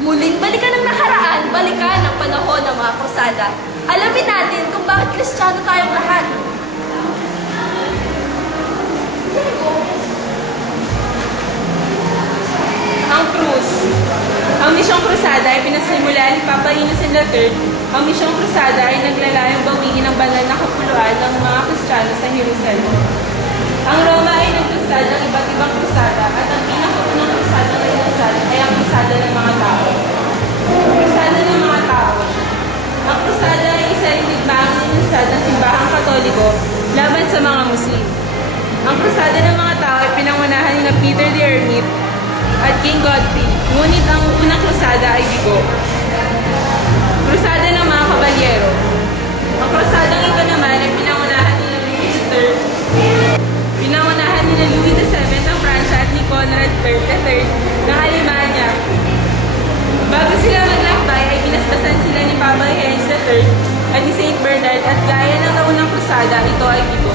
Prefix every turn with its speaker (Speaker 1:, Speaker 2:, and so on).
Speaker 1: Muling balikan ang nakaraan, balikan ang panahon ng mga krusada. Alamin natin kung bakit kristyano tayong lahat.
Speaker 2: Ang krus. Ang misyong krusada ay pinasimula ni Papa Innocent III. Ang misyong krusada ay naglalayong bawiin ang banal na kapuluan ng mga Kristiyano sa Jerusalem. Peter the Hermit at King Godfrey. Ngunit ang unang krusada ay bigo. Krusada ng mga kabalyero. Ang krusadang ito naman ay pinangunahan ni Louis III. Pinangunahan ni Louis VII ng Pransya at ni Conrad III ng Alemanya. Bago sila maglakbay ay pinaspasan sila ni Papa Henry III at ni Saint Bernard at gaya ng naunang krusada, ito ay bigo.